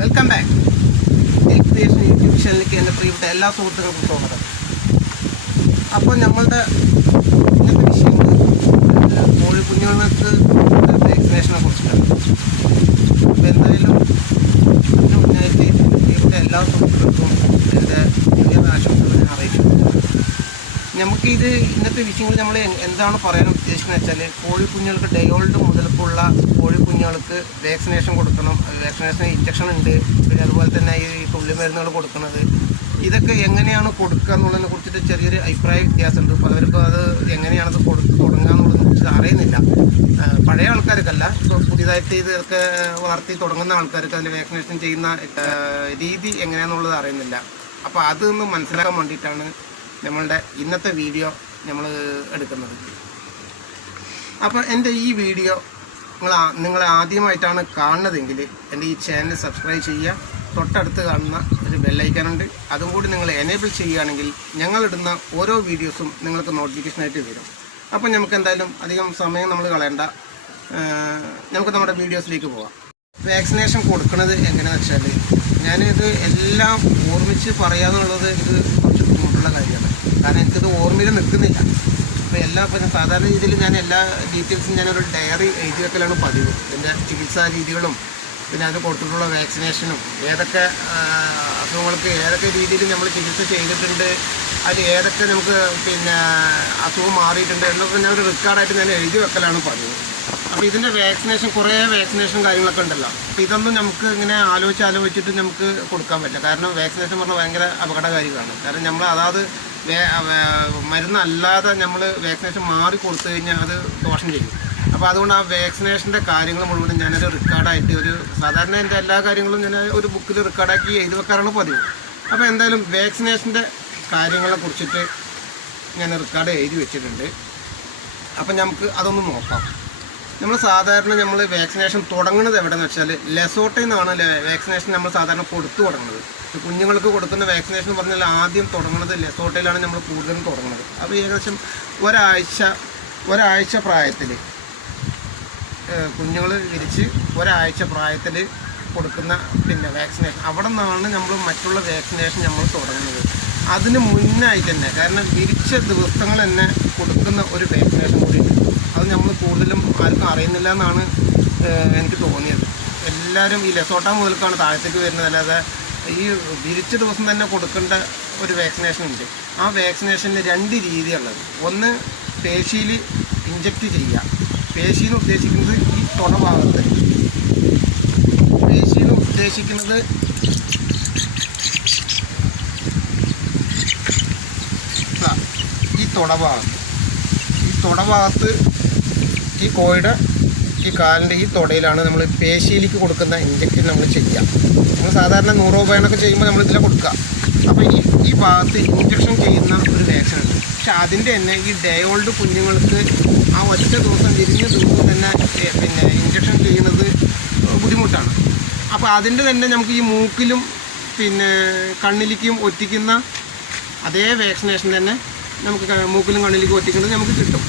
Welcome back creation YouTube ചാനലിലേക്ക് എന്റെ പ്രിയപ്പെട്ട എല്ലാ സുഹൃത്തുക്കൾക്കും സ്വാഗതം. അപ്പോൾ നമ്മളുടെ ഇന്നത്തെ വിഷയം ഏഹ്, കോഴിക്കുഞ്ഞുങ്ങൾക്ക് വാക്സിനേഷനെ കുറിച്ചിട്ടാണ് അപ്പോൾ എന്തായാലും അതിന് മുന്നായിട്ട് പ്രിയപ്പെട്ട എല്ലാ സുഹൃത്തുക്കൾക്കും എന്റെ പുതിയ ആശംസകൾ അറിയിച്ചു നമുക്കിത് ഇന്നത്തെ വിഷയങ്ങൾ നമ്മൾ എന്താണ് പറയാൻ ഉദ്ദേശിക്കുന്നത് വെച്ചാൽ കോഴിക്കുഞ്ഞുങ്ങൾക്ക് ഡയോൾഡ് മുതൽക്കുള്ള കോഴിക്കുഞ്ഞുങ്ങൾക്ക് വാക്സിനേഷൻ കൊടുക്കണം. വാക്സിനേഷൻ ഇഞ്ചക്ഷൻ ഉണ്ട്. പിന്നെ അതുപോലെ തന്നെ ഈ തുള്ളി മരുന്നുകൾ കൊടുക്കുന്നത്. ഇതൊക്കെ എങ്ങനെയാണ് കൊടുക്കുക എന്നുള്ളതിനെ കുറിച്ചിട്ട് ചെറിയൊരു അഭിപ്രായ വ്യത്യാസമുണ്ട്. പലർക്കും അത് എങ്ങനെയാണത് കൊടുത്ത് തുടങ്ങുക എന്നുള്ളതിനെ കുറിച്ച് അറിയുന്നില്ല. പഴയ ആൾക്കാർക്കല്ല. ഇപ്പോൾ പുതിയതായിട്ട് ഇതൊക്കെ വളർത്തി തുടങ്ങുന്ന ആൾക്കാർക്ക് അതിൽ വാക്സിനേഷൻ ചെയ്യുന്ന രീതി എങ്ങനെയാണെന്നുള്ളത് അറിയുന്നില്ല. അപ്പോൾ അതൊന്ന് മനസ്സിലാക്കാൻ വേണ്ടിയിട്ടാണ് നമ്മളുടെ ഇന്നത്തെ വീഡിയോ നമ്മൾ എടുക്കുന്നത്. അപ്പോൾ എന്റെ ഈ വീഡിയോ നിങ്ങൾ നിങ്ങൾ ആദ്യമായിട്ടാണ് കാണുന്നതെങ്കിൽ എന്റെ ഈ ചാനൽ സബ്സ്ക്രൈബ് ചെയ്യുക. തൊട്ടടുത്ത് കാണുന്ന ഒരു ബെല്ലൈക്കാനുണ്ട് അതും കൂടി നിങ്ങൾ എനേബിൾ ചെയ്യുകയാണെങ്കിൽ ഞങ്ങളിടുന്ന ഓരോ വീഡിയോസും നിങ്ങൾക്ക് നോട്ടിഫിക്കേഷനായിട്ട് വരും. അപ്പോൾ നമുക്ക് എന്തായാലും അധികം സമയം നമ്മൾ കളയണ്ട. നമുക്ക് നമ്മുടെ വീഡിയോസിലേക്ക് പോകാം വാക്സിനേഷൻ കൊടുക്കുന്നത് എങ്ങനെയാണെന്ന് വെച്ചാൽ ഞാനിത് എല്ലാം ഓർമ്മിച്ച് പറയാമെന്നുള്ളത് ഇത് കുറച്ച് ബുദ്ധിമുട്ടുള്ള കാര്യമാണ്. കാരണം എനിക്കത് ഓർമ്മയിൽ നിൽക്കുന്നില്ല. അപ്പോൾ എല്ലാ ഇപ്പം സാധാരണ രീതിയിൽ ഞാൻ എല്ലാ ഡീറ്റെയിൽസും ഞാനൊരു ഡയറി എഴുതി വെക്കലാണ് പതിവ്. എന്റെ ചികിത്സാ രീതികളും പിന്നെ അത് കൊടുത്തിട്ടുള്ള വാക്സിനേഷനും ഏതൊക്കെ അസുഖങ്ങൾക്ക് ഏതൊക്കെ രീതിയിൽ നമ്മൾ ചികിത്സ ചെയ്തിട്ടുണ്ട് അതിൽ ഏതൊക്കെ നമുക്ക് പിന്നെ അസുഖം മാറിയിട്ടുണ്ട് എന്നൊക്കെ ഞാൻ ഒരു റെക്കോർഡായിട്ട് ഞാൻ എഴുതി വെക്കലാണ് പതിവ്. അപ്പോൾ ഇതിന്റെ വാക്സിനേഷൻ കുറേ വാക്സിനേഷൻ കാര്യങ്ങളൊക്കെ ഉണ്ടല്ലോ. അപ്പോൾ ഇതൊന്നും നമുക്ക് ഇങ്ങനെ ആലോചിച്ച് ആലോചിച്ചിട്ട് നമുക്ക് കൊടുക്കാൻ പറ്റില്ല. കാരണം വാക്സിനേഷൻ പറഞ്ഞാൽ ഭയങ്കര അപകടകാരികളാണ് കാരണം നമ്മൾ അതാത് മരുന്നല്ലാതെ നമ്മൾ വാക്സിനേഷൻ മാറി കൊടുത്തു കഴിഞ്ഞാൽ അത് ദോഷം ചെയ്യും. അപ്പോൾ അതുകൊണ്ട് ആ വാക്സിനേഷന്റെ കാര്യങ്ങൾ മുഴുവൻ ഞാനൊരു റെക്കോർഡായിട്ട് ഒരു സാധാരണ എന്റെ എല്ലാ കാര്യങ്ങളും ഞാൻ ഒരു ബുക്കിൽ റെക്കോർഡാക്കി എഴുതി വെക്കാറാണ് പതിവ്. അപ്പോൾ എന്തായാലും വാക്സിനേഷന്റെ കാര്യങ്ങളെ കുറിച്ചിട്ട് ഞാൻ റെക്കോർഡ് എഴുതി വെച്ചിട്ടുണ്ട്. അപ്പം നമുക്ക് അതൊന്ന് നോക്കാം. നമ്മൾ സാധാരണ നമ്മൾ വാക്സിനേഷൻ തുടങ്ങുന്നത് എവിടെയെന്ന് വെച്ചാൽ ലെസോട്ടയിൽ നിന്നാണ് വാക്സിനേഷൻ നമ്മൾ സാധാരണ കൊടുത്തു തുടങ്ങുന്നത്. കുഞ്ഞുങ്ങൾക്ക് കൊടുക്കുന്ന വാക്സിനേഷൻ എന്ന് പറഞ്ഞാൽ ആദ്യം തുടങ്ങുന്നത് ലെസോട്ടയിലാണ് നമ്മൾ കൂടുതലും തുടങ്ങുന്നത്. അപ്പോൾ ഏകദേശം ഒരാഴ്ച ഒരാഴ്ച പ്രായത്തിൽ കുഞ്ഞുങ്ങൾ വിരിച്ച് ഒരാഴ്ച പ്രായത്തിൽ കൊടുക്കുന്ന പിന്നെ വാക്സിനേഷൻ. അവിടെ നിന്നാണ് നമ്മൾ മറ്റുള്ള വാക്സിനേഷൻ നമ്മൾ തുടങ്ങുന്നത്. അതിന് മുന്നായി തന്നെ കാരണം വിരിച്ച ദിവസങ്ങൾ തന്നെ കൊടുക്കുന്ന ഒരു വാക്സിനേഷൻ കൂടിയുണ്ട്. അത് നമ്മൾ കൂടുതലും ആർക്കും അറിയുന്നില്ല എന്നാണ് എനിക്ക് തോന്നിയത്. എല്ലാവരും ഈ ലെസോട്ട മുതൽക്കാണ് താഴത്തേക്ക് വരുന്നത്. അല്ലാതെ ഈ വിരിച്ച ദിവസം തന്നെ കൊടുക്കേണ്ട ഒരു വാക്സിനേഷൻ ഉണ്ട്. ആ വാക്സിനേഷനിൽ രണ്ട് രീതിയുള്ളത്. ഒന്ന് പേശിയിൽ ഇഞ്ചക്റ്റ് ചെയ്യുക. പേശി എന്ന് ഉദ്ദേശിക്കുന്നത് ഈ തൊട ഭാഗത്ത്. പേശി എന്ന് ഉദ്ദേശിക്കുന്നത് ഈ തുടഭാഗത്ത് ഈ തുടഭാഗത്ത് ഈ കോഴിയുടെ ഈ കാലിന്റെ ഈ തുടയിലാണ് നമ്മൾ പേശിയിലേക്ക് കൊടുക്കുന്ന ഇഞ്ചക്ഷൻ നമ്മൾ ചെയ്യുക. നമ്മൾ സാധാരണ നൂറ് രൂപയാണൊക്കെ ചെയ്യുമ്പോൾ നമ്മൾ ഇതിലെ കൊടുക്കുക അപ്പോൾ ഈ ഈ ഭാഗത്ത് ഇഞ്ചക്ഷൻ ചെയ്യുന്ന ഒരു വാക്സിൻ ഉണ്ട്. പക്ഷെ അതിന്റെ തന്നെ ഈ ഡേ ഓൾഡ് കുഞ്ഞുങ്ങൾക്ക് ആ ഒറ്റ ദിവസം തിരിഞ്ഞ ദിവസം തന്നെ പിന്നെ ഇഞ്ചക്ഷൻ ചെയ്യുന്നത് ബുദ്ധിമുട്ടാണ്. അപ്പോൾ അതിന്റെ തന്നെ നമുക്ക് ഈ മൂക്കിലും പിന്നെ കണ്ണിലേക്കും ഒറ്റിക്കുന്ന അതേ വാക്സിനേഷൻ തന്നെ നമുക്ക് മൂക്കിലും കണ്ണിലേക്ക് ഒറ്റിക്കുന്നത് നമുക്ക് കിട്ടും.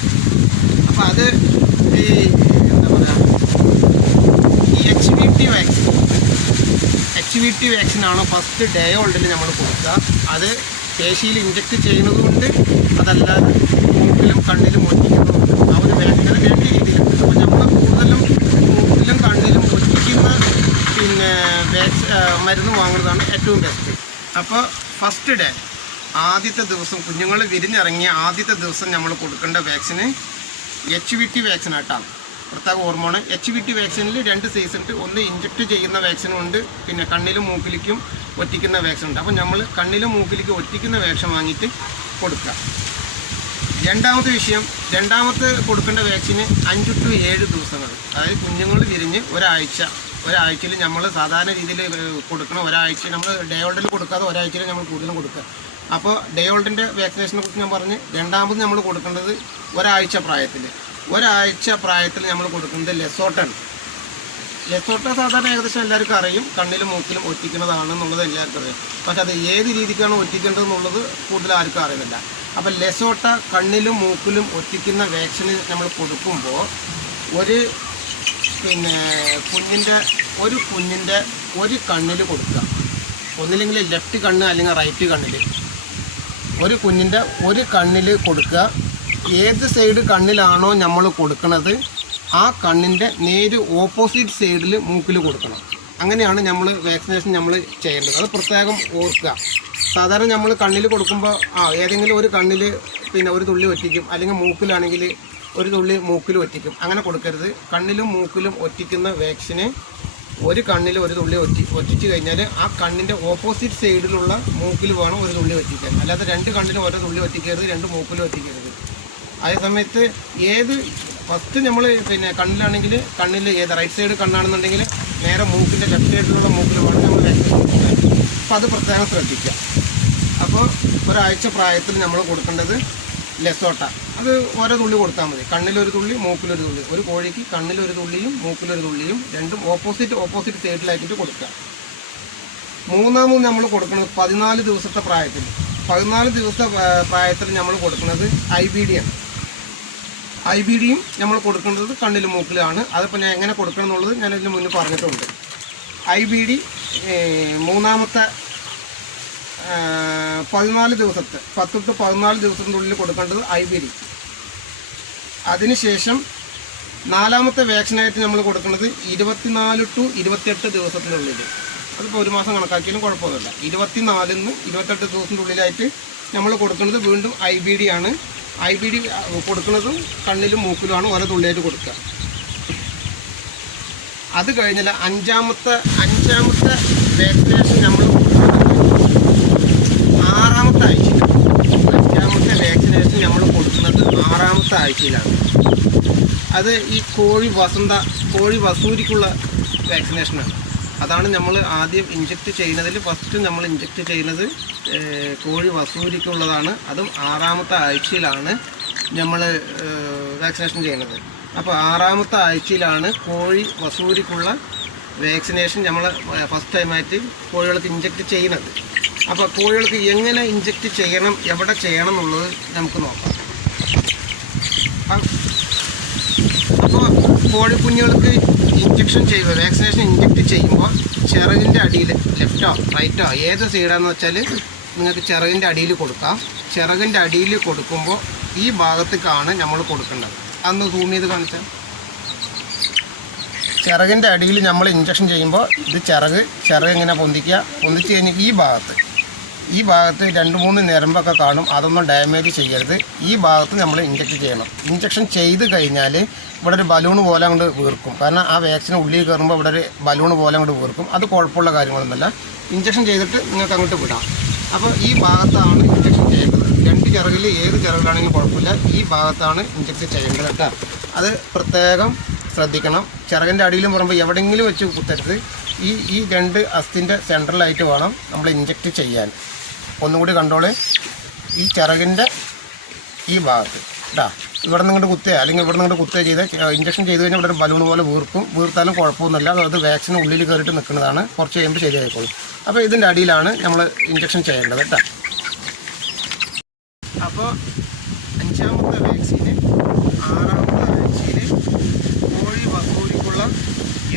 അപ്പോൾ അത് ഈ എന്താ പറയുക ഈ H V T vaccine H V T വാക്സിനാണ് ഫസ്റ്റ് ഡേ ഓൾഡിൽ നമ്മൾ കൊടുക്കുക. അത് പേശിയിൽ ഇഞ്ചക്ട് ചെയ്യുന്നതുകൊണ്ട് അതല്ലാതെ മൂക്കിലും കണ്ണിലും ഒറ്റിക്കുന്നതുകൊണ്ട് ആ ഒരു വാക്സിൻ വേണ്ട രീതിയിലുണ്ട് അപ്പോൾ നമ്മൾ കൂടുതലും മൂക്കിലും കണ്ണിലും ഒറ്റിക്കുന്ന പിന്നെ വാക്സ് മരുന്ന് വാങ്ങുന്നതാണ് ഏറ്റവും ബെസ്റ്റ് അപ്പോൾ ഫസ്റ്റ് ഡേ ആദ്യത്തെ ദിവസം കുഞ്ഞുങ്ങൾ വിരിഞ്ഞിറങ്ങിയ ആദ്യത്തെ ദിവസം നമ്മൾ കൊടുക്കേണ്ട വാക്സിന് എച്ച് വി ടി വാക്സിൻ ആട്ടാണ് പ്രത്യേക ഹോർമോൺ എച്ച് വി ടി വാക്സിനിൽ രണ്ട് സൈസ് ഉണ്ട് ഒന്ന് ഇഞ്ചക്ട് ചെയ്യുന്ന വാക്സിനും ഉണ്ട്. പിന്നെ കണ്ണിലും മൂക്കിലേക്കും ഒറ്റിക്കുന്ന വാക്സിൻ ഉണ്ട്. അപ്പോൾ നമ്മൾ കണ്ണിലും മൂക്കിലേക്കും ഒറ്റിക്കുന്ന വാക്സിൻ വാങ്ങിയിട്ട് കൊടുക്കുക. രണ്ടാമത്തെ വിഷയം രണ്ടാമത്തെ കൊടുക്കേണ്ട വാക്സിന് അഞ്ച് ടു ഏഴ് ദിവസങ്ങൾ. അതായത് കുഞ്ഞുങ്ങൾ വിരിഞ്ഞ് ഒരാഴ്ച ഒരാഴ്ചയിൽ നമ്മൾ സാധാരണ രീതിയിൽ കൊടുക്കണം ഒരാഴ്ച നമ്മൾ ഡേ ഓൾഡിൽ കൊടുക്കാതെ ഒരാഴ്ചയിൽ നമ്മൾ കൂടുതലും കൊടുക്കുക. അപ്പോൾ ഡേ ഓൾഡിന്റെ വാക്സിനേഷനെ കുറിച്ച് ഞാൻ പറഞ്ഞ് രണ്ടാമത് നമ്മൾ കൊടുക്കേണ്ടത് ഒരാഴ്ച പ്രായത്തിൽ. ഒരാഴ്ച പ്രായത്തിൽ നമ്മൾ കൊടുക്കുന്നത് ലെസോട്ടൺ. ലെസോട്ട സാധാരണ ഏകദേശം എല്ലാവർക്കും അറിയും കണ്ണിലും മൂക്കിലും ഒറ്റിക്കുന്നതാണെന്നുള്ളത് എല്ലാവർക്കും അറിയാം. പക്ഷെ അത് ഏത് രീതിക്കാണ് ഒറ്റിക്കേണ്ടത് എന്നുള്ളത് കൂടുതൽ ആർക്കും അറിയുന്നില്ല. അപ്പോൾ ലെസോട്ട കണ്ണിലും മൂക്കിലും ഒറ്റിക്കുന്ന വാക്സിന് നമ്മൾ കൊടുക്കുമ്പോൾ ഒരു പിന്നെ കുഞ്ഞിന്റെ ഒരു കുഞ്ഞിന്റെ ഒരു കണ്ണിൽ കൊടുക്കുക. ഒന്നില്ലെങ്കിൽ ലെഫ്റ്റ് കണ്ണ് അല്ലെങ്കിൽ റൈറ്റ് കണ്ണിൽ ഒരു കുഞ്ഞിന്റെ ഒരു കണ്ണിൽ കൊടുക്കുക. ഏത് സൈഡ് കണ്ണിലാണോ നമ്മൾ കൊടുക്കുന്നത് ആ കണ്ണിന്റെ നേര് ഓപ്പോസിറ്റ് സൈഡിൽ മൂക്കിൽ കൊടുക്കണം. അങ്ങനെയാണ് നമ്മൾ വാക്സിനേഷൻ നമ്മൾ ചെയ്യേണ്ടത്. അത് പ്രത്യേകം ഓർക്കുക. സാധാരണ നമ്മൾ കണ്ണിൽ കൊടുക്കുമ്പോൾ ആ ഏതെങ്കിലും ഒരു കണ്ണിൽ പിന്നെ ഒരു തുള്ളി ഒറ്റിക്കും. അല്ലെങ്കിൽ മൂക്കിലാണെങ്കിൽ ഒരു തുള്ളി മൂക്കിൽ ഒറ്റിക്കും. അങ്ങനെ കൊടുക്കരുത്. കണ്ണിലും മൂക്കിലും ഒറ്റിക്കുന്ന വാക്സിന് ഒരു കണ്ണിൽ ഒരു തുള്ളി ഒറ്റി ഒറ്റിച്ച് കഴിഞ്ഞാൽ ആ കണ്ണിന്റെ ഓപ്പോസിറ്റ് സൈഡിലുള്ള മൂക്കിൽ വേണം ഒരു തുള്ളി ഒറ്റിക്കാൻ. അല്ലാതെ രണ്ട് കണ്ണിലും ഓരോ തുള്ളി ഒറ്റിക്കരുത് രണ്ട് മൂക്കിലും ഒറ്റിക്കരുത്. അതേ സമയത്ത് ഏത് ഫസ്റ്റ് നമ്മൾ പിന്നെ കണ്ണിലാണെങ്കിൽ കണ്ണിൽ ഏത് റൈറ്റ് സൈഡ് കണ്ണാണെന്നുണ്ടെങ്കിൽ നേരെ മൂക്കിന്റെ ലെഫ്റ്റ് സൈഡിലുള്ള മൂക്കിൽ വേണം നമ്മൾ അപ്പോൾ അത് പ്രത്യേകം ശ്രദ്ധിക്കുക. അപ്പോൾ ഒരാഴ്ച പ്രായത്തിൽ നമ്മൾ കൊടുക്കേണ്ടത് ലെസോട്ട. അത് ഓരോ തുള്ളി കൊടുത്താൽ മതി. കണ്ണിലൊരു തുള്ളി മൂക്കിലൊരു തുള്ളി. ഒരു കോഴിക്ക് കണ്ണിലൊരു തുള്ളിയും മൂക്കിലൊരു തുള്ളിയും രണ്ടും ഓപ്പോസിറ്റ് ഓപ്പോസിറ്റ് സൈഡിലാക്കിയിട്ട് കൊടുക്കുക. മൂന്നാമത് നമ്മൾ കൊടുക്കുന്നത് പതിനാല് ദിവസത്തെ പ്രായത്തിൽ. പതിനാല് ദിവസത്തെ പ്രായത്തിൽ നമ്മൾ കൊടുക്കുന്നത് ഐ ബി ഡി ആണ്. ഐ ബി ഡിയും നമ്മൾ കൊടുക്കേണ്ടത് കണ്ണിലും മൂക്കിലാണ് അതിപ്പോൾ ഞാൻ എങ്ങനെ കൊടുക്കണം എന്നുള്ളത് ഞാൻ ഇതിന് മുന്നേ പറഞ്ഞിട്ടുണ്ട്. ഐ ബി ഡി മൂന്നാമത്തെ പതിനാല് ദിവസത്തെ പത്ത് തൊട്ട് പതിനാല് ദിവസത്തിനുള്ളിൽ കൊടുക്കേണ്ടത് ഐ ബി ഡി അതിനുശേഷം നാലാമത്തെ വാക്സിനായിട്ട് നമ്മൾ കൊടുക്കുന്നത് ഇരുപത്തിനാല് ടു ഇരുപത്തെട്ട് ദിവസത്തിനുള്ളിൽ അതിപ്പോൾ ഒരു മാസം കണക്കാക്കിയാലും കുഴപ്പമൊന്നുമില്ല. ഇരുപത്തിനാലിൽ നിന്ന് ഇരുപത്തെട്ട് ദിവസത്തിന്റെ ഉള്ളിലായിട്ട് നമ്മൾ കൊടുക്കുന്നത് വീണ്ടും ഐ ബി ഡി ആണ്. ഐ ബി ഡി കൊടുക്കുന്നതും കണ്ണിലും മൂക്കിലുമാണ് ഓരോ തുള്ളിയായിട്ട് കൊടുക്കുക. അത് കഴിഞ്ഞാൽ അഞ്ചാമത്തെ അഞ്ചാമത്തെ വാക്സിനേഷൻ നമ്മൾ ആറാമത്തെ ആഴ്ചയിൽ അഞ്ചാമത്തെ വാക്സിനേഷൻ നമ്മൾ കൊടുക്കുന്നത് ആഴ്ചയിലാണ് അത് ഈ കോഴി വസന്ത കോഴി വസൂരിക്കുള്ള വാക്സിനേഷനാണ്. അതാണ് നമ്മൾ ആദ്യം ഇഞ്ചക്ട് ചെയ്യുന്നതിൽ ഫസ്റ്റ് നമ്മൾ ഇഞ്ചക്ട് ചെയ്യുന്നത് കോഴി വസൂരിക്കുള്ളതാണ്. അതും ആറാമത്തെ ആഴ്ചയിലാണ് നമ്മൾ വാക്സിനേഷൻ ചെയ്യുന്നത്. അപ്പോൾ ആറാമത്തെ ആഴ്ചയിലാണ് കോഴി വസൂരിക്കുള്ള വാക്സിനേഷൻ നമ്മൾ ഫസ്റ്റ് ടൈമായിട്ട് കോഴികൾക്ക് ഇഞ്ചക്ട് ചെയ്യുന്നത്. അപ്പോൾ കോഴികൾക്ക് എങ്ങനെ ഇഞ്ചക്ട് ചെയ്യണം എവിടെ ചെയ്യണം എന്നുള്ളത് നമുക്ക് നോക്കാം. അപ്പോൾ കോഴിക്കുഞ്ഞുങ്ങൾക്ക് ഇഞ്ചക്ഷൻ ചെയ്യുക വാക്സിനേഷൻ ഇഞ്ചക്ട് ചെയ്യുമ്പോൾ ചിറകിന്റെ അടിയിൽ ലെഫ്റ്റോ റൈറ്റോ ഏത് സൈഡാന്ന് വെച്ചാൽ നിങ്ങൾക്ക് ചിറകിന്റെ അടിയിൽ കൊടുക്കാം. ചിറകിന്റെ അടിയിൽ കൊടുക്കുമ്പോൾ ഈ ഭാഗത്തേക്കാണ് നമ്മൾ കൊടുക്കേണ്ടത്. അന്ന് സൂം ചെയ്ത് കാണിച്ചാൽ. ചിറകിന്റെ അടിയിൽ നമ്മൾ ഇഞ്ചക്ഷൻ ചെയ്യുമ്പോൾ ഇത് ചിറക് ചിറക് ഇങ്ങനെ പൊന്തിക്കുക പൊന്തിച്ച് കഴിഞ്ഞ് ഈ ഭാഗത്ത്. ഈ ഭാഗത്ത് രണ്ട് മൂന്ന് ഞരമ്പൊക്കെ കാണും അതൊന്നും ഡാമേജ് ചെയ്യരുത്. ഈ ഭാഗത്ത് നമ്മൾ ഇഞ്ചക്ട് ചെയ്യണം. ഇഞ്ചക്ഷൻ ചെയ്ത് കഴിഞ്ഞാൽ ഇവിടെ ഒരു ബലൂൺ പോലെ അങ്ങോട്ട് വീർക്കും. കാരണം ആ വാക്സിൻ ഉള്ളിൽ കയറുമ്പോൾ ഇവിടെ ഒരു ബലൂൺ പോലെ അങ്ങോട്ട് വീർക്കും. അത് കുഴപ്പമുള്ള കാര്യങ്ങളൊന്നുമല്ല. ഇഞ്ചക്ഷൻ ചെയ്തിട്ട് നിങ്ങൾക്ക് അങ്ങോട്ട് വിടാം. അപ്പോൾ ഈ ഭാഗത്താണ് ഇഞ്ചക്ഷൻ ചെയ്യേണ്ടത്. രണ്ട് ചിറകിൽ ഏത് ചിറകിലാണെങ്കിലും കുഴപ്പമില്ല. ഈ ഭാഗത്താണ് ഇഞ്ചക്ട് ചെയ്യേണ്ടത് കേട്ടോ. അത് പ്രത്യേകം ശ്രദ്ധിക്കണം. ചിറകിന്റെ അടിയിലും പറയുമ്പോൾ എവിടെയെങ്കിലും വെച്ച് കുത്തരുത്. ഈ ഈ രണ്ട് അസ്ഥിന്റെ സെൻട്രലായിട്ട് വേണം നമ്മൾ ഇഞ്ചക്ട് ചെയ്യാൻ. ഒന്നുകൂടി കണ്ടോൾ. ഈ ചിറകിന്റെ ഈ ഭാഗത്ത്. കേട്ടാ ഇവിടെ നിന്ന് കുത്തുക. അല്ലെങ്കിൽ ഇവിടെ നിന്ന് കുത്തുക ചെയ്ത് ഇഞ്ചക്ഷൻ ചെയ്ത് കഴിഞ്ഞാൽ ഇവിടെ ഒരു ബലൂൺ പോലെ വീർക്കും. വീർത്താലും കുഴപ്പമൊന്നുമില്ല. അത് വാക്സിന് ഉള്ളിൽ കയറിയിട്ട് നിൽക്കുന്നതാണ്. കുറച്ച് കഴിയുമ്പോൾ ശരിയായിക്കോളും. അപ്പോൾ ഇതിന്റെ അടിയിലാണ് നമ്മൾ ഇഞ്ചക്ഷൻ ചെയ്യേണ്ടത് കേട്ടോ അപ്പോൾ അഞ്ചാമത്തെ വാക്സിന് ആറാമത്തെ വാക്സിന് കോഴി വസൂരിക്കുള്ള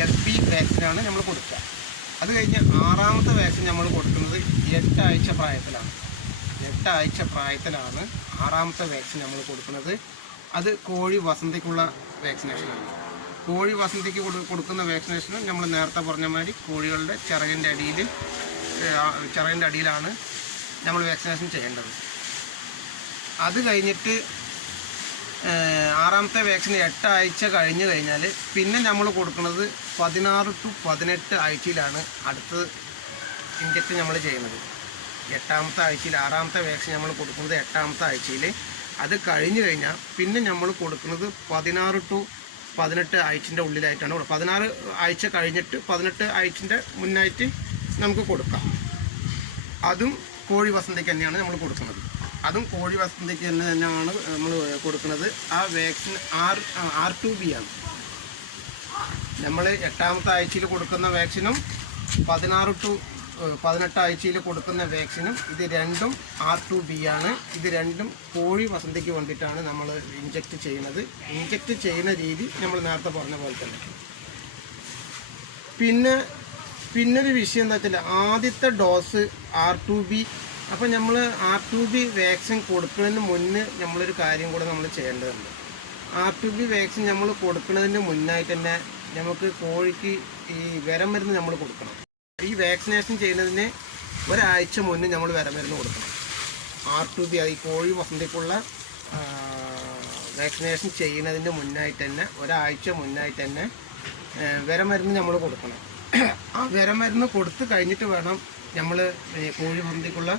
എൽ പി വാക്സിനാണ് നമ്മൾ കൊടുക്കുക. അത് കഴിഞ്ഞ് ആറാമത്തെ വാക്സിൻ നമ്മൾ കൊടുക്കുന്നത് എട്ടാഴ്ച പ്രായത്തിലാണ്. എട്ടാഴ്ച പ്രായത്തിലാണ് ആറാമത്തെ വാക്സിൻ നമ്മൾ കൊടുക്കുന്നത്. അത് കോഴി വസന്തിക്കുള്ള വാക്സിനേഷനാണ്. കോഴി വസന്തിക്ക് കൊടുക്കുന്ന വാക്സിനേഷൻ നമ്മൾ നേരത്തെ പറഞ്ഞ മാതിരി കോഴികളുടെ ചിറകിന്റെ അടിയിൽ ചിറകിന്റെ അടിയിലാണ് നമ്മൾ വാക്സിനേഷൻ ചെയ്യേണ്ടത്. അത് കഴിഞ്ഞിട്ട് ആറാമത്തെ വാക്സിൻ എട്ടാഴ്ച കഴിഞ്ഞു കഴിഞ്ഞാൽ പിന്നെ നമ്മൾ കൊടുക്കുന്നത് പതിനാറ് ടു പതിനെട്ട് ആഴ്ചയിലാണ് അടുത്ത് ഇഞ്ചക്ട് നമ്മൾ ചെയ്യുന്നത്. എട്ടാമത്തെ ആഴ്ചയിൽ ആറാമത്തെ വാക്സിൻ നമ്മൾ കൊടുക്കുന്നത് എട്ടാമത്തെ ആഴ്ചയിൽ അത് കഴിഞ്ഞു കഴിഞ്ഞാൽ പിന്നെ നമ്മൾ കൊടുക്കുന്നത് പതിനാറ് ടു പതിനെട്ട് ആഴ്ചന്റെ ഉള്ളിലായിട്ടാണ് കൊടുക്കുക പതിനാറ് ആഴ്ച കഴിഞ്ഞിട്ട് പതിനെട്ട് ആഴ്ചന്റെ മുന്നായിട്ട് നമുക്ക് കൊടുക്കാം. അതും കോഴി വസന്തയ്ക്ക് തന്നെയാണ് നമ്മൾ കൊടുക്കുന്നത്. അതും കോഴി വസന്തയ്ക്ക് തന്നെ തന്നെയാണ് നമ്മൾ കൊടുക്കുന്നത്. ആ vaccine R R two B ആണ്. നമ്മൾ എട്ടാമത്തെ ആഴ്ചയിൽ കൊടുക്കുന്ന വാക്സിനും പതിനാറ് ടു പതിനെട്ട് ആഴ്ചയിൽ കൊടുക്കുന്ന വാക്സിനും ഇത് രണ്ടും ആർ ടു ബി ആണ്. ഇത് രണ്ടും കോഴി വസന്തയ്ക്ക് വേണ്ടിയിട്ടാണ് നമ്മൾ ഇഞ്ചക്ട് ചെയ്യുന്നത്. ഇഞ്ചക്ട് ചെയ്യുന്ന രീതി നമ്മൾ നേരത്തെ പറഞ്ഞ പോലെ തന്നെ. പിന്നെ പിന്നൊരു വിഷയം എന്താ വെച്ചാൽ ആദ്യത്തെ ഡോസ് ആർ ടു ബി അപ്പം നമ്മൾ ആർ ടു ബി വാക്സിൻ കൊടുക്കുന്നതിന് മുന്നേ നമ്മളൊരു കാര്യം കൂടെ നമ്മൾ ചെയ്യേണ്ടതുണ്ട്. ആർ ടു ബി വാക്സിൻ നമ്മൾ കൊടുക്കുന്നതിന് മുന്നായിട്ട് തന്നെ നമുക്ക് കോഴിക്ക് ഈ വിരമരുന്ന് നമ്മൾ കൊടുക്കണം. ഈ വാക്സിനേഷൻ ചെയ്യുന്നതിന് ഒരാഴ്ച മുന്നേ നമ്മൾ വിരമരുന്ന് കൊടുക്കണം. ആർ ടു ബി ഈ കോഴി വസന്തിക്കുള്ള വാക്സിനേഷൻ ചെയ്യുന്നതിന് മുന്നായിട്ട് തന്നെ ഒരാഴ്ച മുന്നായിട്ട് തന്നെ വിരമരുന്ന് നമ്മൾ കൊടുക്കണം. ആ വിരമരുന്ന് കൊടുത്തു കഴിഞ്ഞിട്ട് വേണം നമ്മൾ കോഴി വസന്തിക്കുള്ള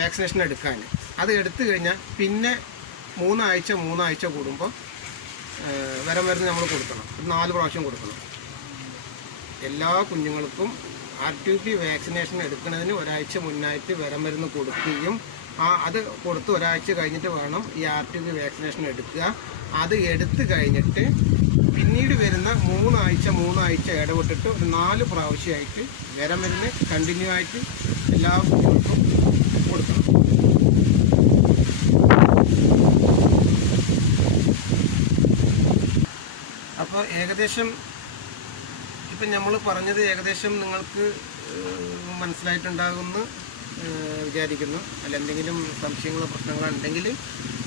വാക്സിനേഷൻ എടുക്കാൻ. അത് എടുത്തു കഴിഞ്ഞാൽ പിന്നെ മൂന്നാഴ്ച മൂന്നാഴ്ച കൂടുമ്പോൾ വരം വരുന്ന നമ്മൾ കൊടുക്കണം. നാല് പ്രാവശ്യം കൊടുക്കണം. എല്ലാ കുഞ്ഞുങ്ങൾക്കും ആർ ടി പി വാക്സിനേഷൻ എടുക്കുന്നതിന് ഒരാഴ്ച മുന്നായിട്ട് വരം മരുന്ന് കൊടുക്കുകയും ആ അത് കൊടുത്ത് ഒരാഴ്ച കഴിഞ്ഞിട്ട് വേണം ഈ ആർ ടി പി വാക്സിനേഷൻ എടുക്കുക. അത് എടുത്തു കഴിഞ്ഞിട്ട് പിന്നീട് വരുന്ന മൂന്നാഴ്ച മൂന്നാഴ്ച ഇടവിട്ടിട്ട് ഒരു നാല് പ്രാവശ്യമായിട്ട് വരം മരുന്ന് കണ്ടിന്യൂ ആയിട്ട് എല്ലാ കുഞ്ഞുങ്ങൾക്കും കൊടുക്കണം അപ്പോൾ ഏകദേശം ഇപ്പം നമ്മൾ പറഞ്ഞത് ഏകദേശം നിങ്ങൾക്ക് മനസ്സിലായിട്ടുണ്ടാകുമെന്ന് വിചാരിക്കുന്നു. അല്ല എന്തെങ്കിലും സംശയങ്ങളോ പ്രശ്നങ്ങളോ ഉണ്ടെങ്കിൽ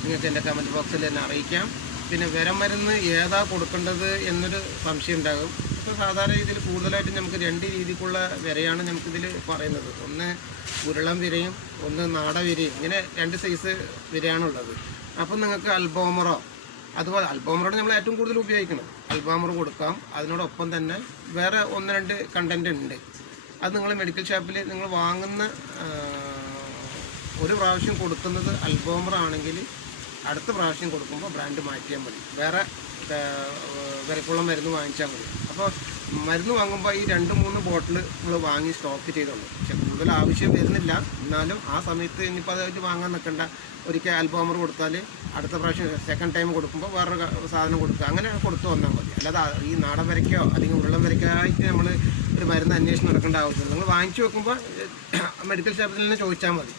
നിങ്ങൾക്ക് എന്റെ കമന്റ് ബോക്സിൽ എന്നെ അറിയിക്കാം. പിന്നെ വിരം മരുന്ന് ഏതാ കൊടുക്കേണ്ടത് എന്നൊരു സംശയം ഉണ്ടാകും. ഇപ്പോൾ സാധാരണ രീതിയിൽ കൂടുതലായിട്ട് നമുക്ക് രണ്ട് രീതിക്കുള്ള വിരയാണ് നമുക്കിതിൽ പറയുന്നത്. ഒന്ന് ഉരുളം വിരയും ഒന്ന് നാട വിരയും. ഇങ്ങനെ രണ്ട് സൈസ് വിരയാണുള്ളത്. അപ്പം നിങ്ങൾക്ക് അൽബോമറോ അതുപോലെ അൽബോമറോട് നമ്മൾ ഏറ്റവും കൂടുതൽ ഉപയോഗിക്കണം അൽബാമർ കൊടുക്കാം. അതിനോടൊപ്പം തന്നെ വേറെ ഒന്ന് രണ്ട് കണ്ടന്റ് ഉണ്ട്. അത് നിങ്ങൾ മെഡിക്കൽ ഷോപ്പിൽ നിങ്ങൾ വാങ്ങുന്ന ഒരു പ്രാവശ്യം കൊടുക്കുന്നത് അൽബോമർ ആണെങ്കിൽ അടുത്ത പ്രാവശ്യം കൊടുക്കുമ്പോൾ ബ്രാൻഡ് മാറ്റിയാൽ മതി. വേറെ വിലക്കുള്ള മരുന്ന് വാങ്ങിച്ചാൽ മതി. അപ്പോൾ മരുന്ന് വാങ്ങുമ്പോൾ ഈ രണ്ട് മൂന്ന് ബോട്ടിൽ നമ്മൾ വാങ്ങി സ്റ്റോക്ക് ചെയ്തോളൂ. പക്ഷെ കൂടുതൽ ആവശ്യം വരുന്നില്ല. എന്നാലും ആ സമയത്ത് ഇനിയിപ്പോൾ അതായിട്ട് വാങ്ങാൻ നിൽക്കേണ്ട ഒരിക്കൽ അൽബോമർ കൊടുത്താൽ അടുത്ത പ്രാവശ്യം സെക്കൻഡ് ടൈം കൊടുക്കുമ്പോൾ വേറൊരു സാധനം കൊടുക്കുക. അങ്ങനെ കൊടുത്തു വന്നാൽ മതി. അല്ലാതെ ഈ നാടൻ വരയ്ക്കോ അല്ലെങ്കിൽ ഉരുളം വരയ്ക്കായിട്ട് നമ്മൾ ഒരു മരുന്ന് അന്വേഷണം നടക്കേണ്ട ആവശ്യമില്ല. നിങ്ങൾ വാങ്ങിച്ചു വെക്കുമ്പോൾ മെഡിക്കൽ ഷോപ്പിൽ തന്നെ ചോദിച്ചാൽ മതി.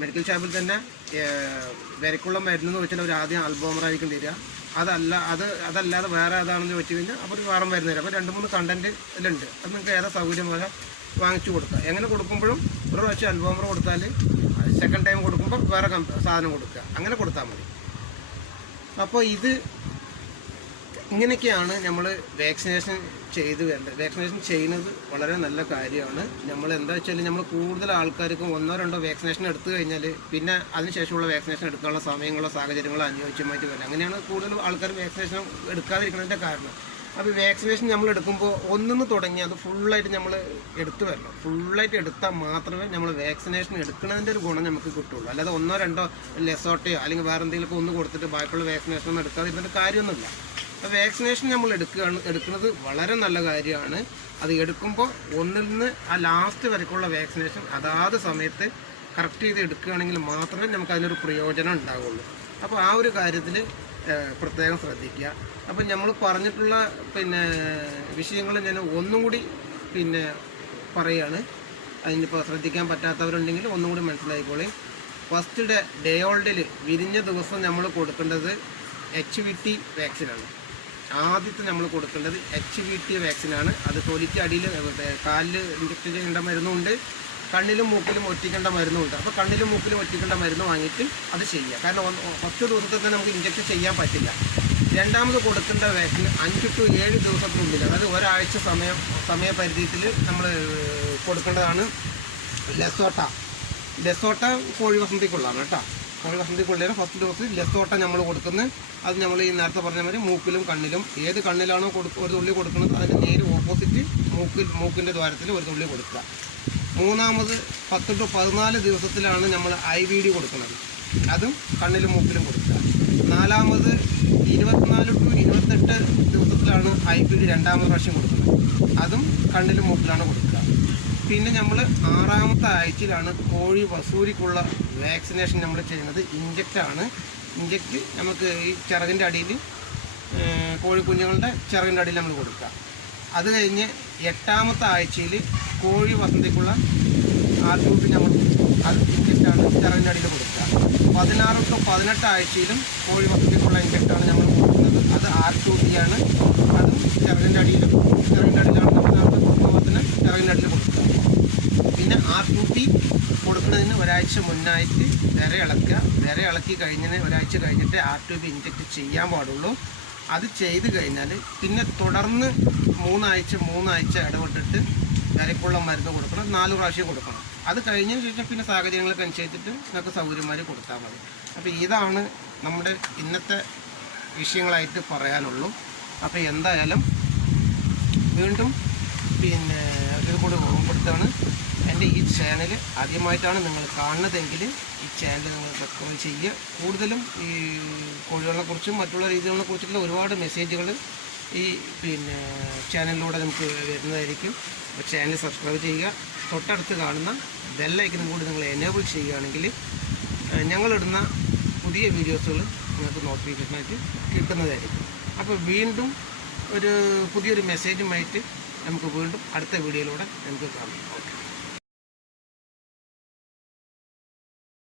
മെഡിക്കൽ ഷോപ്പിൽ തന്നെ വിരക്കുള്ള മരുന്ന് എന്ന് വെച്ചാൽ അവർ ആദ്യം അൽബോമറായിരിക്കും തരിക അതല്ല അത് അതല്ലാതെ വേറെ ഏതാണെന്ന് ചോദിച്ചു കഴിഞ്ഞാൽ അപ്പോൾ ഒരു വേറെ വരുന്നില്ല അപ്പോൾ രണ്ട് മൂന്ന് കണ്ടന്റ് ഇതിലുണ്ട്. അത് നിങ്ങൾക്ക് ഏതാ സൗകര്യം പോലെ വാങ്ങിച്ചു കൊടുക്കുക. എങ്ങനെ കൊടുക്കുമ്പോഴും ഒരു പ്രാവശ്യം അൽബോമർ കൊടുത്താൽ സെക്കൻഡ് ടൈം കൊടുക്കുമ്പോൾ വേറെ സാധനം കൊടുക്കുക. അങ്ങനെ കൊടുത്താൽ മതി. അപ്പോൾ ഇത് ഇങ്ങനെയൊക്കെയാണ് നമ്മൾ വാക്സിനേഷൻ ചെയ്ത് വേണ്ടത് വാക്സിനേഷൻ ചെയ്യുന്നത് വളരെ നല്ല കാര്യമാണ്. നമ്മൾ എന്താ വെച്ചാൽ നമ്മൾ കൂടുതൽ ആൾക്കാർക്കും ഒന്നോ രണ്ടോ വാക്സിനേഷൻ എടുത്തു കഴിഞ്ഞാൽ പിന്നെ അതിനുശേഷമുള്ള വാക്സിനേഷൻ എടുക്കാനുള്ള സമയങ്ങളോ സാഹചര്യങ്ങളോ അനുയോജ്യമായിട്ട് വരില്ല. അങ്ങനെയാണ് കൂടുതൽ ആൾക്കാർ വാക്സിനേഷൻ എടുക്കാതിരിക്കുന്നതിന്റെ കാരണം. അപ്പോൾ വാക്സിനേഷൻ നമ്മൾ എടുക്കുമ്പോൾ ഒന്നിന്ന് തുടങ്ങി അത് ഫുള്ളായിട്ട് നമ്മൾ എടുത്തു വരണം. ഫുള്ളായിട്ട് എടുത്താൽ മാത്രമേ നമ്മൾ വാക്സിനേഷൻ എടുക്കുന്നതിന്റെ ഒരു ഗുണം നമുക്ക് കിട്ടുള്ളൂ. അല്ലാതെ ഒന്നോ രണ്ടോ ലെസോട്ടയോ അല്ലെങ്കിൽ വേറെ എന്തെങ്കിലുമൊക്കെ ഒന്ന് കൊടുത്തിട്ട് ബാക്കിയുള്ള വാക്സിനേഷൻ ഒന്നും എടുക്കാതിരുന്നിട്ട് കാര്യമൊന്നുമില്ല. അപ്പോൾ വാക്സിനേഷൻ നമ്മൾ എടുക്കുകയാണ് എടുക്കുന്നത് വളരെ നല്ല കാര്യമാണ്. അത് എടുക്കുമ്പോൾ ഒന്നിൽ നിന്ന് ആ ലാസ്റ്റ് വരെക്കുള്ള വാക്സിനേഷൻ അതാത് സമയത്ത് കറക്റ്റ് ചെയ്ത് എടുക്കുകയാണെങ്കിൽ മാത്രമേ നമുക്ക് അതിനൊരു പ്രയോജനം ഉണ്ടാവുള്ളൂ. അപ്പോൾ ആ ഒരു കാര്യത്തിൽ പ്രത്യേകം ശ്രദ്ധിക്കുക. അപ്പം നമ്മൾ പറഞ്ഞിട്ടുള്ള പിന്നെ വിഷയങ്ങൾ ഞാൻ ഒന്നും കൂടി പിന്നെ പറയുകയാണ് അതിനിപ്പോൾ ശ്രദ്ധിക്കാൻ പറ്റാത്തവരുണ്ടെങ്കിൽ ഒന്നും കൂടി മനസ്സിലായിക്കോളി. ഫസ്റ്റ് ഡേ ഡേ ഓൾഡിൽ വിരിഞ്ഞ ദിവസം നമ്മൾ കൊടുക്കേണ്ടത് എച്ച് വി ടി വാക്സിനാണ് ആദ്യത്തെ നമ്മൾ കൊടുക്കേണ്ടത് എച്ച് വി ടി വാക്സിനാണ് അത് തൊലിക്ക് അടിയിൽ കാലിൽ ഇഞ്ചക്ട് ചെയ്യേണ്ട മരുന്നുണ്ട്. കണ്ണിലും മൂക്കിലും ഒറ്റിക്കേണ്ട മരുന്നുണ്ട്. അപ്പോൾ കണ്ണിലും മൂക്കിലും ഒറ്റിക്കേണ്ട മരുന്ന് വാങ്ങിയിട്ട് അത് ചെയ്യുക കാരണം ഒറ്റ ദിവസത്തിൽ തന്നെ നമുക്ക് ഇഞ്ചക്ട് ചെയ്യാൻ പറ്റില്ല. രണ്ടാമത് കൊടുക്കേണ്ട വാക്സിൻ അഞ്ച് ടു ഏഴ് ദിവസത്തിനുള്ളിൽ അതായത് ഒരാഴ്ച സമയം സമയപരിധിയിൽ നമ്മൾ കൊടുക്കേണ്ടതാണ്. ലെസോട്ട. ലെസോട്ട കോഴി വസന്തിക്കുള്ളതാണ് കേട്ടോ. കോഴി വസന്തിക്കുള്ളിൽ ഫസ്റ്റ് ഡോസ് ലെസോട്ട നമ്മൾ കൊടുക്കുന്നത്. അത് നമ്മൾ ഈ നേരത്തെ പറഞ്ഞ മാതിരി മൂക്കിലും കണ്ണിലും ഏത് കണ്ണിലാണോ കൊടുക്ക ഒരു തുള്ളി കൊടുക്കുന്നത് അതിന് നേരെ ഓപ്പോസിറ്റ് മൂക്കിൽ മൂക്കിന്റെ ദ്വാരത്തിൽ ഒരു തുള്ളി കൊടുക്കുക. മൂന്നാമത് പത്ത് ടു പതിനാല് ദിവസത്തിലാണ് നമ്മൾ ഐ വി ഡി കൊടുക്കുന്നത്. അതും കണ്ണിലും മൂക്കിലും കൊടുക്കുക. നാലാമത് ഇരുപത്തിനാല് ടു ഇരുപത്തെട്ട് ദിവസത്തിലാണ് ഐ വി ഡി രണ്ടാമത് പ്രാവശ്യം കൊടുക്കുന്നത്. അതും കണ്ണിലും മൂക്കിലാണ് കൊടുക്കുക. പിന്നെ നമ്മൾ ആറാമത്തെ ആഴ്ചയിലാണ് കോഴി വസൂരിക്കുള്ള വാക്സിനേഷൻ നമ്മൾ ചെയ്യുന്നത്. ഇഞ്ചക്റ്റാണ് ഇഞ്ചക്റ്റ് നമുക്ക് ഈ ചിറകിന്റെ അടിയിൽ കോഴിക്കുഞ്ഞുങ്ങളുടെ ചിറകിന്റെ അടിയിൽ നമ്മൾ കൊടുക്കുക. അത് കഴിഞ്ഞ് എട്ടാമത്തെ ആഴ്ചയിൽ കോഴി വസന്തിക്കുള്ള ആർട്ടിഫിഷ്യൽ നമ്മൾ അത് ഇഞ്ചക്റ്റാണ് ചിറകിന്റെ അടിയിൽ കൊടുക്കുക. പതിനാറ് ടു പതിനെട്ട് ആഴ്ചയിലും കോഴി വസന്തിക്കുള്ള ഇഞ്ചക്റ്റാണ് നമ്മൾ കൊടുക്കുന്നത്. അത് ആർ ടു ബി ആണ്. അതും ചിറകിന്റെ അടിയിലും ചിറകിന്റെ അടിയിലാണ് നേരത്തെ അടുത്ത് കൊടുക്കുക പിന്നെ ആർ ടു പി കൊടുക്കുന്നതിന് ഒരാഴ്ച മുന്നായിട്ട് വിര ഇളക്കുക. വിര ഇളക്കി കഴിഞ്ഞതിന് ഒരാഴ്ച കഴിഞ്ഞിട്ട് ആർ ടു പി ഇഞ്ചക്ട് ചെയ്യാൻ പാടുള്ളൂ. അത് ചെയ്ത് കഴിഞ്ഞാൽ പിന്നെ തുടർന്ന് മൂന്നാഴ്ച മൂന്നാഴ്ച ഇടപെട്ടിട്ട് വിരക്കുള്ള മരുന്ന് കൊടുക്കണം. നാല് പ്രാവശ്യം കൊടുക്കണം. അത് കഴിഞ്ഞതിന് ശേഷം പിന്നെ സാഹചര്യങ്ങളൊക്കെ അനുസരിച്ചിട്ട് നിങ്ങൾക്ക് സൗകര്യമാർ കൊടുത്താൽ മതി. അപ്പോൾ ഇതാണ് നമ്മുടെ ഇന്നത്തെ വിഷയങ്ങളായിട്ട് പറയാനുള്ളൂ. അപ്പോൾ എന്തായാലും വീണ്ടും പിന്നെ അതിൽ കൂടെ ഓർമ്മപ്പെടുത്താണ് എന്റെ ഈ ചാനൽ ആദ്യമായിട്ടാണ് നിങ്ങൾ കാണുന്നതെങ്കിൽ ഈ ചാനൽ നിങ്ങൾ സബ്സ്ക്രൈബ് ചെയ്യുക. കൂടുതലും ഈ കോഴികളെ കുറിച്ചും മറ്റുള്ള രീതികളെ കുറിച്ചിട്ടുള്ള ഒരുപാട് മെസ്സേജുകൾ ഈ പിന്നെ ചാനലിലൂടെ നമുക്ക് വരുന്നതായിരിക്കും. അപ്പോൾ ചാനൽ സബ്സ്ക്രൈബ് ചെയ്യുക. തൊട്ടടുത്ത് കാണുന്ന ബെല്ലൈക്കനും കൂടി നിങ്ങൾ എനേബിൾ ചെയ്യുകയാണെങ്കിൽ ഞങ്ങളിടുന്ന പുതിയ വീഡിയോസുകൾ നിങ്ങൾക്ക് നോട്ടിഫിക്കേഷനായിട്ട് കിട്ടുന്നതായിരിക്കും. അപ്പോൾ വീണ്ടും ഒരു പുതിയൊരു മെസ്സേജുമായിട്ട് നമുക്ക് വീണ്ടും അടുത്ത വീഡിയോയിലൂടെ നമുക്ക് കാണാം. ഓക്കെ.